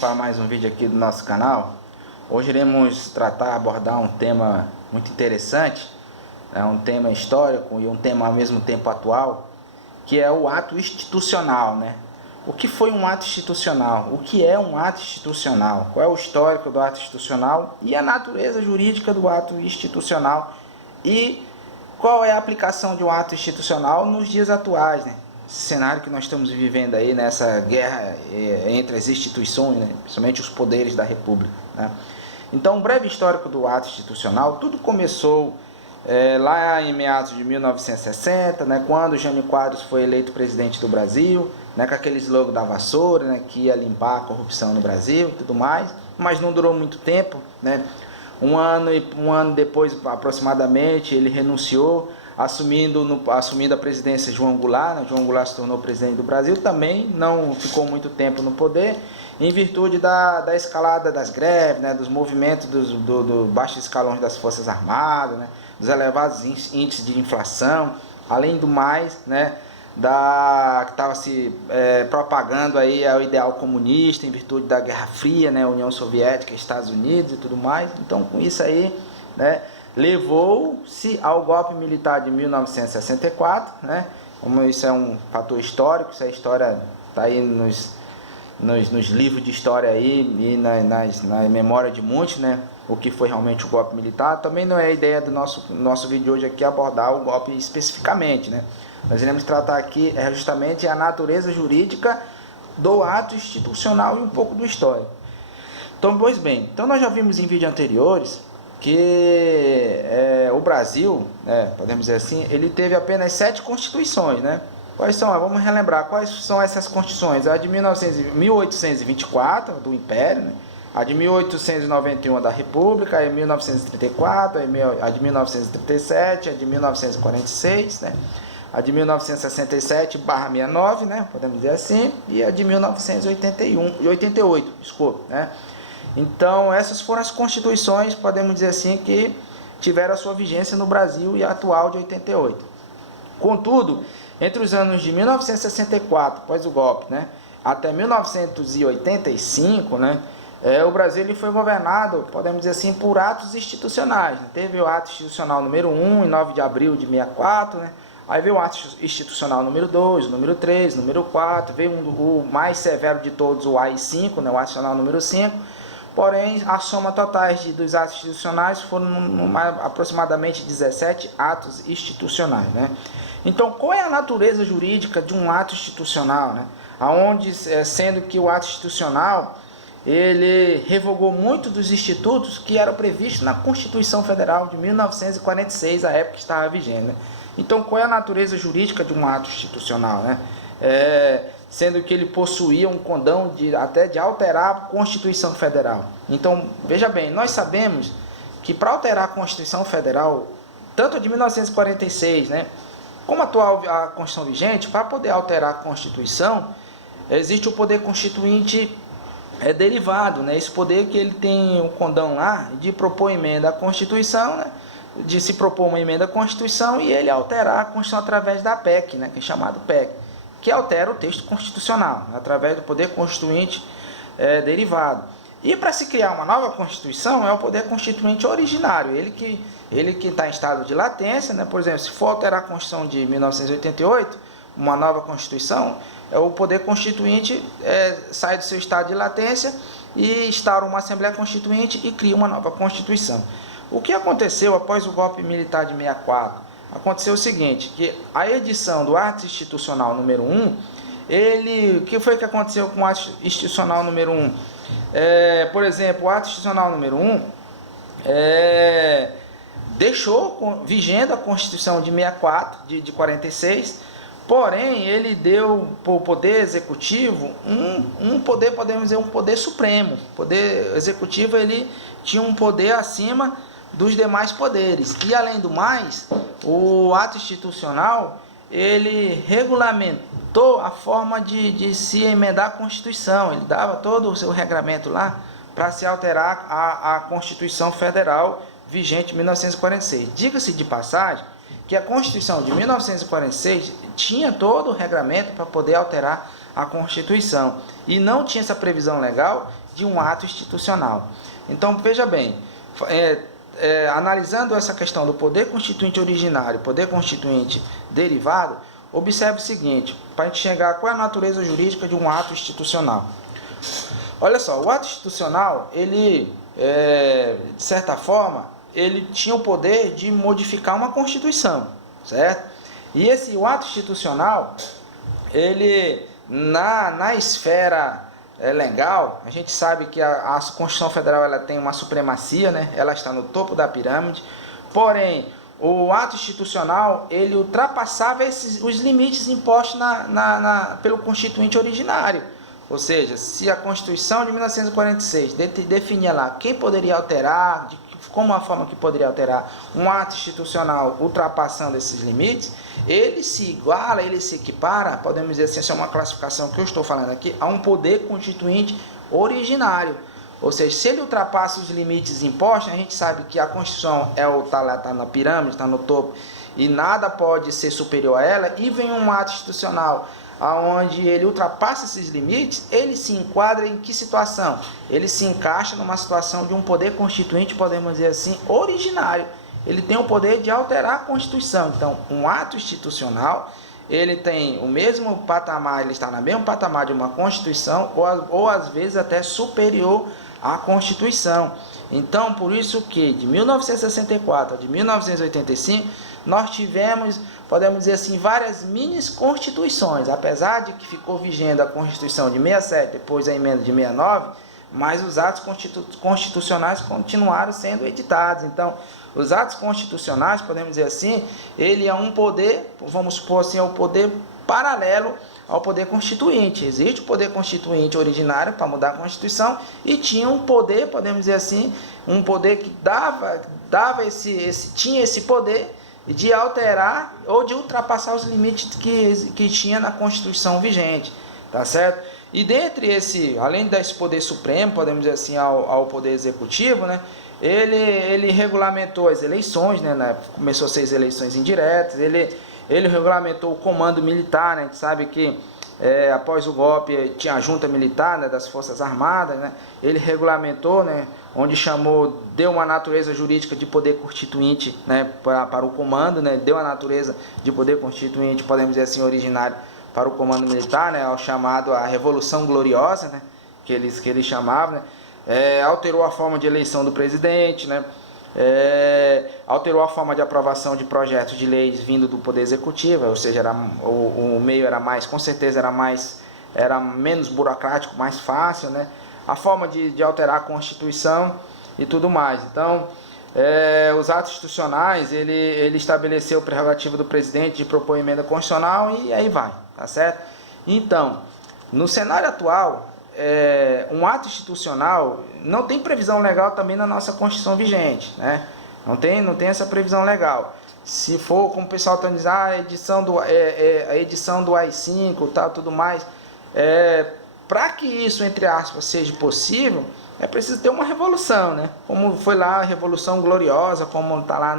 para mais um vídeo aqui do nosso canal. Hoje iremos abordar um tema muito interessante, um tema histórico e um tema ao mesmo tempo atual, que é o ato institucional, né? O que foi um ato institucional? O que é um ato institucional? Qual é o histórico do ato institucional e a natureza jurídica do ato institucional? E qual é a aplicação de um ato institucional nos dias atuais, né? Esse cenário que nós estamos vivendo aí, nessa guerra entre as instituições, né? Principalmente os poderes da República, né? Então, um breve histórico do ato institucional. Tudo começou lá em meados de 1960, né, quando Jânio Quadros foi eleito presidente do Brasil, né, com aquele slogan da vassoura, né, que ia limpar a corrupção no Brasil e tudo mais, mas não durou muito tempo, né? Um ano depois, aproximadamente, ele renunciou, assumindo a presidência João Goulart, né? João Goulart se tornou presidente do Brasil, também não ficou muito tempo no poder, em virtude da escalada das greves, né? Dos movimentos do baixos escalões das Forças Armadas, né? Dos elevados índices de inflação, além do mais, né? Que estava se propagando aí o ideal comunista em virtude da Guerra Fria, né, União Soviética, Estados Unidos e tudo mais. Então, com isso aí, né, levou-se ao golpe militar de 1964, né? Como isso é um fator histórico, isso é história, está aí nos livros de história aí e na memória de muitos, né? O que foi realmente o golpe militar. Também não é a ideia do nosso vídeo de hoje aqui abordar o golpe especificamente, né? Nós iremos tratar aqui justamente a natureza jurídica do ato institucional e um pouco do histórico. Então, pois bem, então nós já vimos em vídeos anteriores que o Brasil, podemos dizer assim, ele teve apenas 7 constituições, né? Quais são? Vamos relembrar quais são essas constituições. A de 1824 do Império, né? A de 1891 da República, a de 1934, a de 1937, a de 1946, né? A de 1967/69, né, podemos dizer assim, e a de 1988, desculpa, né? Então, essas foram as constituições, podemos dizer assim, que tiveram a sua vigência no Brasil e a atual de 88. Contudo, entre os anos de 1964, após o golpe, né, até 1985, né, o Brasil ele foi governado, podemos dizer assim, por atos institucionais, né? Teve o ato institucional número 1, em 9 de abril de 64, né? Aí veio o ato institucional número 2, número 3, número 4, veio o mais severo de todos, o AI-5, né, o ato institucional número 5, porém a soma total dos atos institucionais foram aproximadamente 17 atos institucionais, né? Então, qual é a natureza jurídica de um ato institucional, né? Aonde, sendo que o ato institucional, ele revogou muitos dos institutos que eram previstos na Constituição Federal de 1946, a época que estava vigente, né? Então, qual é a natureza jurídica de um ato institucional, né? Sendo que ele possuía um condão até de alterar a Constituição Federal. Então, veja bem, nós sabemos que para alterar a Constituição Federal, tanto a de 1946, né, como a atual a Constituição vigente, para poder alterar a Constituição, existe o poder constituinte derivado, né? Esse poder que ele tem o condão lá de propor emenda à Constituição, né? De se propor uma emenda à Constituição e ele alterar a Constituição através da PEC, né, que é chamado PEC, que altera o texto constitucional, através do poder constituinte derivado. E para se criar uma nova Constituição, é o poder constituinte originário, ele que está em estado de latência, né? Por exemplo, se for alterar a Constituição de 1988, uma nova Constituição, o poder constituinte sai do seu estado de latência e instaura uma Assembleia Constituinte e cria uma nova Constituição. O que aconteceu após o golpe militar de 64? Aconteceu o seguinte, que a edição do ato institucional número 1, o que foi que aconteceu com o ato institucional número 1? Por exemplo, o ato institucional número 1 deixou vigendo a Constituição de 64, de 46, porém ele deu para o Poder Executivo um poder, podemos dizer, um poder supremo. O Poder Executivo ele tinha um poder acima dos demais poderes. E além do mais, o ato institucional ele regulamentou a forma de se emendar a Constituição. Ele dava todo o seu regramento lá para se alterar a Constituição Federal vigente em 1946. Diga-se de passagem que a Constituição de 1946 tinha todo o regramento para poder alterar a Constituição, e não tinha essa previsão legal de um ato institucional. Então, veja bem, analisando essa questão do poder constituinte originário, poder constituinte derivado, observe o seguinte, para a gente chegar a qual é a natureza jurídica de um ato institucional. Olha só, o ato institucional, ele, de certa forma, ele tinha o poder de modificar uma Constituição, certo? E o ato institucional, ele, na esfera legal, a gente sabe que a Constituição Federal ela tem uma supremacia, né? Ela está no topo da pirâmide, porém, o ato institucional, ele ultrapassava os limites impostos pelo Constituinte originário. Ou seja, se a Constituição de 1946 definia lá quem poderia alterar, como a forma que poderia alterar um ato institucional ultrapassando esses limites, ele se iguala, ele se equipara, podemos dizer assim, essa é uma classificação que eu estou falando aqui, a um poder constituinte originário. Ou seja, se ele ultrapassa os limites impostos, a gente sabe que a Constituição está na pirâmide, está no topo, e nada pode ser superior a ela, e vem um ato institucional onde ele ultrapassa esses limites, ele se enquadra em que situação? Ele se encaixa numa situação de um poder constituinte, podemos dizer assim, originário. Ele tem o poder de alterar a Constituição. Então, um ato institucional, ele tem o mesmo patamar, ele está no mesmo patamar de uma Constituição, ou às vezes até superior à Constituição. Então, por isso que de 1964 a de 1985, nós tivemos, podemos dizer assim, várias mini-constituições, apesar de que ficou vigendo a Constituição de 67, depois a emenda de 69, mas os atos constitucionais continuaram sendo editados. Então, os atos constitucionais, podemos dizer assim, ele é um poder, vamos supor assim, é um poder paralelo ao poder constituinte. Existe o poder constituinte originário para mudar a Constituição e tinha um poder, podemos dizer assim, um poder que tinha esse poder de alterar ou de ultrapassar os limites que tinha na Constituição vigente, tá certo? E dentre além desse poder supremo, podemos dizer assim, ao poder executivo, né, ele regulamentou as eleições, né, começou a ser as eleições indiretas, ele regulamentou o comando militar, né, a gente sabe que após o golpe tinha a junta militar, né, das Forças Armadas, né, ele regulamentou, né, onde deu uma natureza jurídica de poder constituinte, né, para o comando, né, deu a natureza de poder constituinte, podemos dizer assim, originário para o comando militar, né, ao chamado a Revolução Gloriosa, né, que eles chamavam, né, alterou a forma de eleição do presidente, né, alterou a forma de aprovação de projetos de leis vindo do poder executivo, ou seja, o meio era mais, com certeza era menos burocrático, mais fácil, né, a forma de alterar a Constituição e tudo mais. Então, os atos institucionais, ele estabeleceu a prerrogativa do presidente de propor emenda constitucional e aí vai, tá certo? Então, no cenário atual, um ato institucional não tem previsão legal também na nossa Constituição vigente, né? Não tem essa previsão legal. Se for, como o pessoal está dizendo, a edição do AI-5 tal, tudo mais, para que isso, entre aspas, seja possível, é preciso ter uma revolução, né? Como foi lá a Revolução Gloriosa, como está lá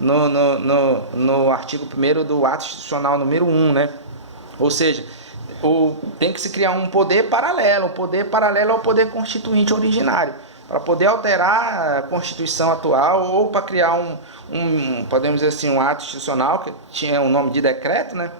no artigo 1º do ato institucional número 1, né? Ou seja, tem que se criar um poder paralelo ao poder constituinte originário, para poder alterar a Constituição atual ou para criar podemos dizer assim, um ato institucional que tinha o nome de decreto, né,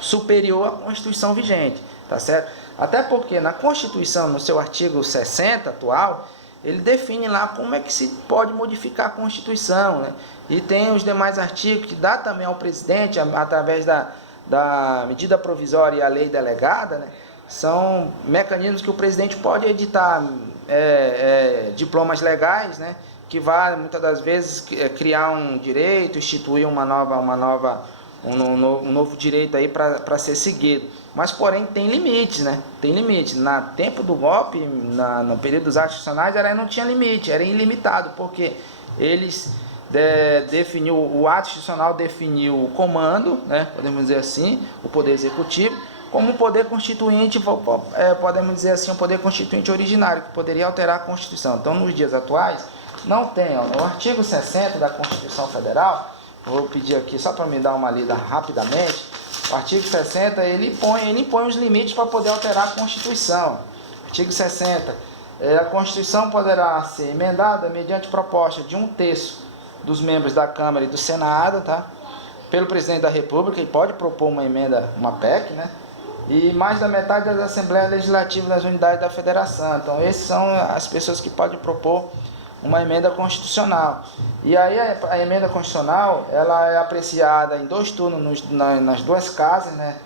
superior à Constituição vigente, tá certo? Até porque na Constituição, no seu artigo 60 atual, ele define lá como é que se pode modificar a Constituição, né? E tem os demais artigos que dá também ao presidente, através da medida provisória e a lei delegada, né? São mecanismos que o presidente pode editar diplomas legais, né? Que vai, muitas das vezes, criar um direito, instituir um novo direito aí para ser seguido. Mas, porém, tem limites, né? Tem limite. No tempo do golpe, no período dos atos institucionais, não tinha limite, era ilimitado, porque eles o ato institucional definiu o comando, né? Podemos dizer assim, o poder executivo, como um poder constituinte, podemos dizer assim, um poder constituinte originário, que poderia alterar a Constituição. Então, nos dias atuais, não tem. No artigo 60 da Constituição Federal, vou pedir aqui só para me dar uma lida rapidamente, O artigo 60, ele impõe os limites para poder alterar a Constituição. Artigo 60. A Constituição poderá ser emendada mediante proposta de 1/3 dos membros da Câmara e do Senado, tá? Pelo Presidente da República, ele pode propor uma emenda, uma PEC, né? E mais da metade das Assembleias Legislativas das unidades da Federação. Então, essas são as pessoas que podem propor uma emenda constitucional. E aí a emenda constitucional, ela é apreciada em 2 turnos nas 2 casas, né?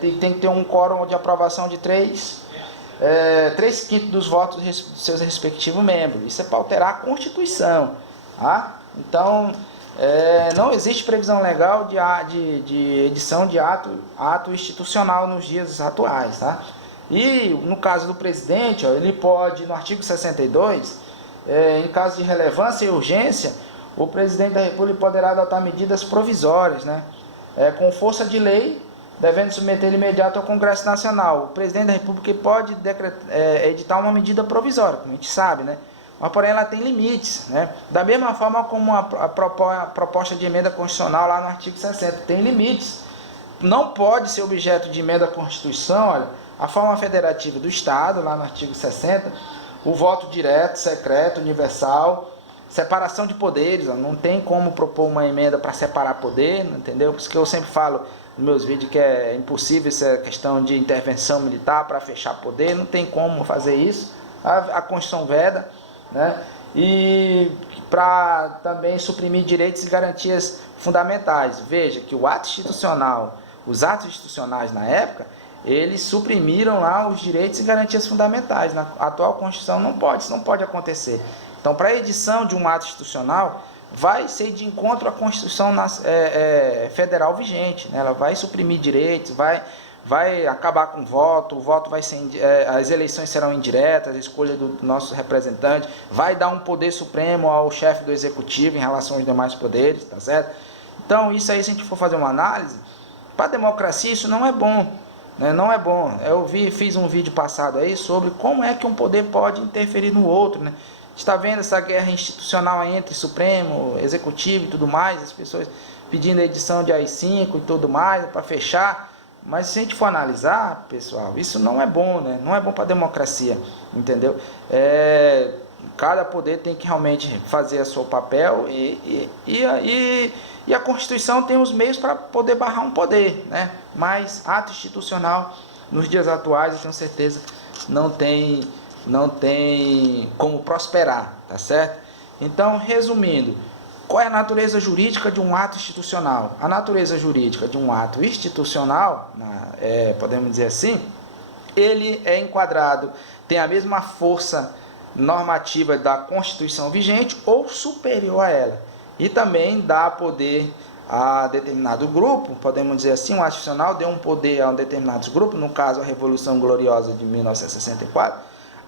Tem que ter um quórum de aprovação de 3/5 dos votos dos seus respectivos membros. Isso é para alterar a Constituição, tá? Então, não existe previsão legal de edição de ato institucional nos dias atuais, tá? E no caso do presidente, ele pode, no artigo 62, em caso de relevância e urgência, o presidente da República poderá adotar medidas provisórias, né? Com força de lei, devendo submeter imediato ao Congresso Nacional. O presidente da República pode editar uma medida provisória, como a gente sabe, né? Mas, porém, ela tem limites, né? Da mesma forma como a proposta de emenda constitucional lá no artigo 60 tem limites. Não pode ser objeto de emenda à Constituição, olha, a forma federativa do Estado, lá no artigo 60, o voto direto, secreto, universal, separação de poderes, ó, não tem como propor uma emenda para separar poder, entendeu? Por isso que eu sempre falo nos meus vídeos que é impossível essa questão de intervenção militar para fechar poder, não tem como fazer isso, a Constituição veda, né? E para também suprimir direitos e garantias fundamentais. Veja que o ato institucional, os atos institucionais na época, eles suprimiram lá os direitos e garantias fundamentais. Na atual Constituição isso não pode acontecer. Então, para a edição de um ato institucional, vai ser de encontro à Constituição federal vigente, né? Ela vai suprimir direitos, vai acabar com o voto vai ser, as eleições serão indiretas, a escolha do nosso representante, vai dar um poder supremo ao chefe do executivo em relação aos demais poderes, tá certo? Então, isso aí, se a gente for fazer uma análise, para a democracia isso não é bom. Não é bom. Eu fiz um vídeo passado aí sobre como é que um poder pode interferir no outro, né? A gente está vendo essa guerra institucional entre Supremo, Executivo e tudo mais, as pessoas pedindo a edição de AI-5 e tudo mais para fechar, mas se a gente for analisar, pessoal, isso não é bom, né? Não é bom para a democracia, entendeu? Cada poder tem que realmente fazer o seu papel e a Constituição tem os meios para poder barrar um poder, né? Mas ato institucional, nos dias atuais, eu tenho certeza, não tem como prosperar, tá certo? Então, resumindo, qual é a natureza jurídica de um ato institucional? A natureza jurídica de um ato institucional, podemos dizer assim, ele é enquadrado, tem a mesma força normativa da Constituição vigente ou superior a ela. E também dá poder a determinado grupo, podemos dizer assim, um ato institucional deu um poder a um determinado grupo, no caso a Revolução Gloriosa de 1964,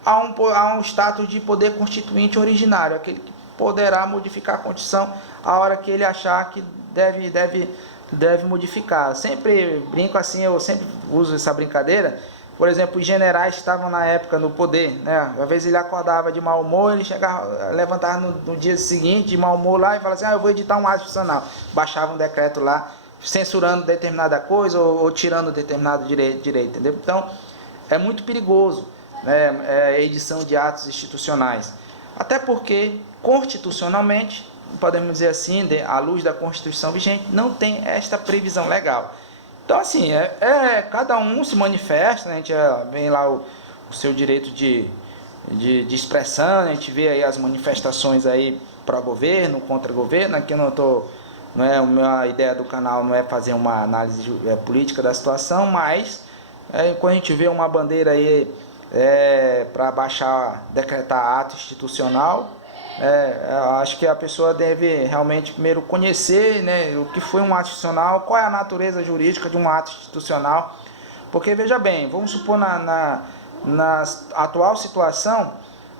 a um status de poder constituinte originário, aquele que poderá modificar a Constituição a hora que ele achar que deve modificar. Eu sempre brinco assim, eu sempre uso essa brincadeira. Por exemplo, os generais estavam na época no poder, né? Às vezes ele acordava de mau humor, ele chegava, levantava no dia seguinte de mau humor lá e falava assim, eu vou editar um ato institucional. Baixava um decreto lá, censurando determinada coisa ou tirando determinado direito, entendeu? Então, é muito perigoso, né, a edição de atos institucionais. Até porque, constitucionalmente, podemos dizer assim, à luz da Constituição vigente, não tem esta previsão legal. Então, assim, cada um se manifesta, né? A gente vem lá o seu direito de expressão, né? A gente vê aí as manifestações aí para governo, contra governo. Aqui a minha ideia do canal não é fazer uma análise política da situação, mas quando a gente vê uma bandeira aí para decretar ato institucional, acho que a pessoa deve realmente primeiro conhecer, né, o que foi um ato institucional, qual é a natureza jurídica de um ato institucional, porque veja bem, vamos supor na atual situação,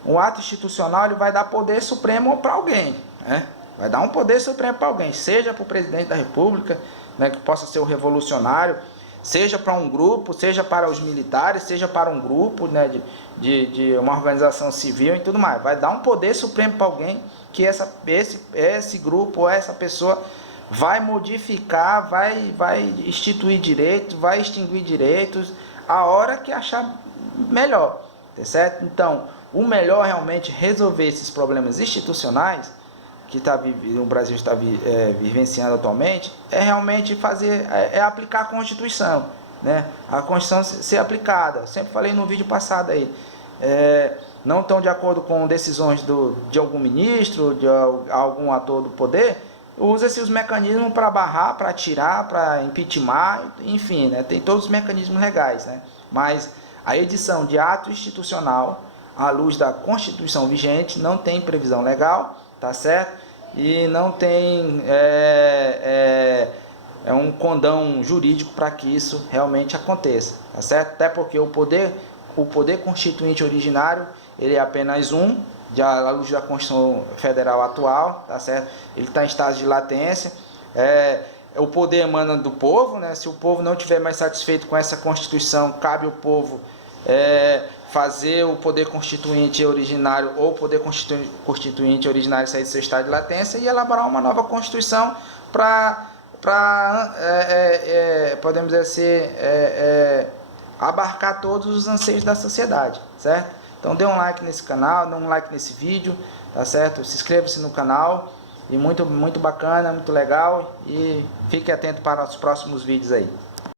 um ato institucional ele vai dar poder supremo para alguém, né? Vai dar um poder supremo para alguém, seja para o presidente da República, né, que possa ser o revolucionário, seja para um grupo, seja para os militares, seja para um grupo, né, de uma organização civil e tudo mais. Vai dar um poder supremo para alguém que esse grupo ou essa pessoa vai modificar, vai instituir direitos, vai extinguir direitos a hora que achar melhor, tá certo? Então, o melhor realmente resolver esses problemas institucionais que o Brasil está vivenciando atualmente é realmente aplicar a Constituição, né? A Constituição ser aplicada. Eu sempre falei no vídeo passado aí, não estão de acordo com decisões de algum ministro, de algum ator do poder, usa-se os mecanismos para barrar, para tirar, para impeachment, enfim, né? Tem todos os mecanismos legais, né? Mas a edição de ato institucional à luz da Constituição vigente não tem previsão legal, tá certo? E não tem um condão jurídico para que isso realmente aconteça, tá certo? Até porque o poder constituinte originário, ele é apenas à luz da Constituição Federal atual, tá certo? Ele está em estágio de latência. O poder emana do povo, né? Se o povo não estiver mais satisfeito com essa Constituição, cabe ao povo fazer o poder constituinte originário ou o poder constituinte originário sair do seu estado de latência e elaborar uma nova Constituição para podemos dizer assim, abarcar todos os anseios da sociedade, certo? Então dê um like nesse canal, dê um like nesse vídeo, tá certo? Se inscreva-se no canal, e muito bacana, muito legal, e fique atento para os próximos vídeos aí.